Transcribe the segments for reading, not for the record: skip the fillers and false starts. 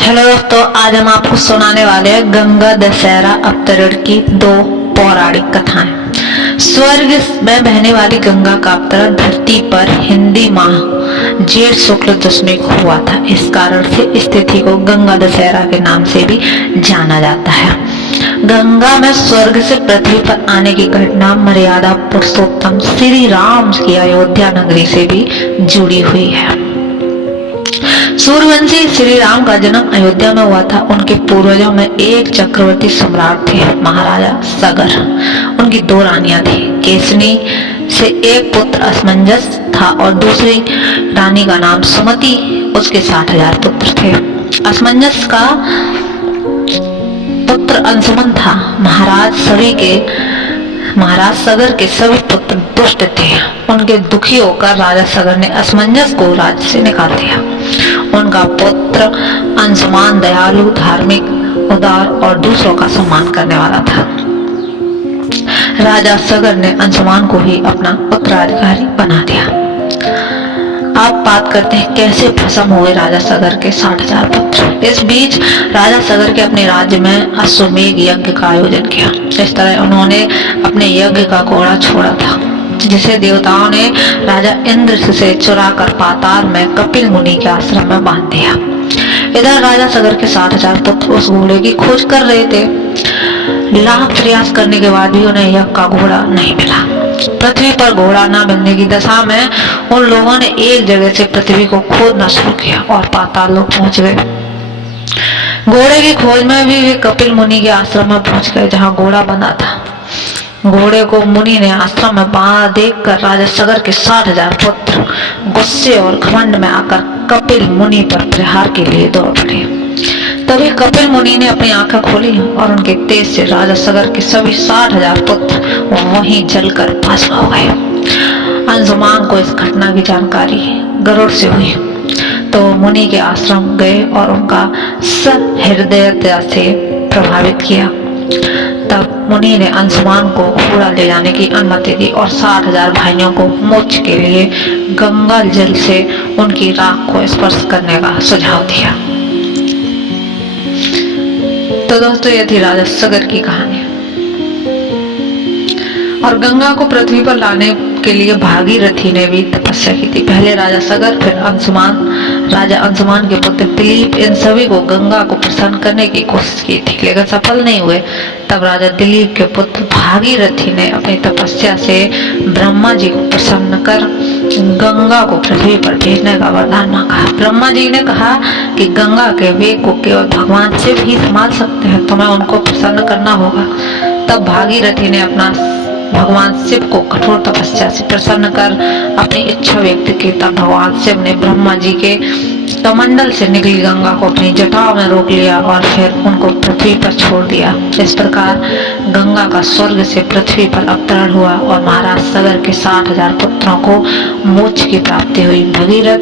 Hello दोस्तों, आज हम आपको सुनाने वाले हैं गंगा दशहरा अवतरण की दो पौराणिक कथाएं। स्वर्ग में बहने वाली गंगा का अवतरण धरती पर हिंदी माह जेठ शुक्ल दशमी को हुआ था। इस कारण से इस तिथि को गंगा दशहरा के नाम से भी जाना जाता है। गंगा में स्वर्ग से पृथ्वी पर आने की घटना मर्यादा पुरुषोत्तम श्री राम की अयोध्या नगरी से भी जुड़ी हुई है। सूर्यवंशी श्री राम का जन्म अयोध्या में हुआ था। उनके पूर्वजों में एक चक्रवर्ती सम्राट थे, महाराजा सगर। उनकी दो रानियां थी। केसनी से एक पुत्र असमंजस था और दूसरी रानी का नाम सुमति। उसके 60,000 पुत्र थे। असमंजस का पुत्र अंशुमन था। महाराज सगर के सभी पुत्र दुष्ट थे। उनके दुखी होकर राजा सगर ने असमंजस को राज्य से निकाल दिया। उनका पुत्र अंशुमान दयालु, धार्मिक, उदार और दूसरों का सम्मान करने वाला था। राजा सगर ने अंशुमान को ही अपना उत्तराधिकारी बना दिया। अब बात करते हैं कैसे भस्म हुए राजा सगर के 60,000 पुत्र। इस बीच राजा सगर के अपने राज्य में अश्वमेध यज्ञ का आयोजन किया। इस तरह उन्होंने अपने यज्ञ का घोड़ा छोड़ा था, जिसे देवताओं ने राजा इंद्र से चुराकर पाताल में कपिल मुनि के आश्रम में बांध दिया। इधर राजा सगर के 60,000 पुत्र उस घोड़े की खोज कर रहे थे। लाख प्रयास करने के बाद भी उन्हें यज्ञ का घोड़ा नहीं मिला। पृथ्वी पर घोड़ा न मिलने की दशा में उन लोगों ने एक जगह से पृथ्वी को खोदना शुरू किया और पाताल लोक पहुंच गए। घोड़े की खोज में भी वे कपिल मुनि के आश्रम में पहुंच गए, जहां घोड़ा बंधा था। घोड़े को मुनि ने आश्रम में बांधा देखकर राजा सगर के 60,000 पुत्र गुस्से और घमंड में आकर कपिल मुनि पर प्रहार के लिए दौड़ पड़े। तभी कपिल मुनि ने अपनी आंखें खोली और उनके तेज से राजा सगर के सभी 60,000 पुत्र वहीं जलकर भस्म हो गए। अंशुमान को इस घटना की जानकारी गरुड़ से हुई तो मुनि के आश्रम गए और उनका सहृदयता से प्रभावित किया। तब मुनि ने अंशुमान को घोड़ा ले जाने की अनुमति दी और 60,000 भाइयों को मोक्ष के लिए गंगा जल से उनकी राख को स्पर्श करने का सुझाव दिया। तो दोस्तों, ये थी राजा सगर की कहानी। और गंगा को पृथ्वी पर लाने के लिए भागीरथी ने भी तपस्या की थी। पहले राजा सगर, फिर अंशुमान, राजा अंशुमान के पुत्र दिलीप, इन सभी को गंगा को प्रसन्न करने की कोशिश की थी, लेकिन सफल नहीं हुए। तब राजा दिलीप के पुत्र भागीरथी ने अपनी तपस्या से ब्रह्मा जी को प्रसन्न कर गंगा को पृथ्वी पर भेजने का वरदान मांगा। ब्रह्मा जी ने कहा कि गंगा के वेग को केवल भगवान शिव ही संभाल सकते हैं, तुम्हें उनको प्रसन्न करना होगा। तब भागीरथी ने अपना भगवान शिव को कठोर तपस्या से प्रसन्न कर अपनी इच्छा व्यक्त की। तब भगवान शिव ने ब्रह्मा जी के कमंडल से निकली गंगा को अपनी जटाओं में रोक लिया और फिर उनको पृथ्वी पर छोड़ दिया। इस प्रकार गंगा का स्वर्ग से पृथ्वी पर अवतरण हुआ और महाराज सगर के 60,000 पुत्रों को मोक्ष की प्राप्ति हुई। भगीरथ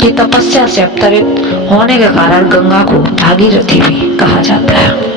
की तपस्या से अवतरित होने के कारण गंगा को भागीरथी भी कहा जाता है।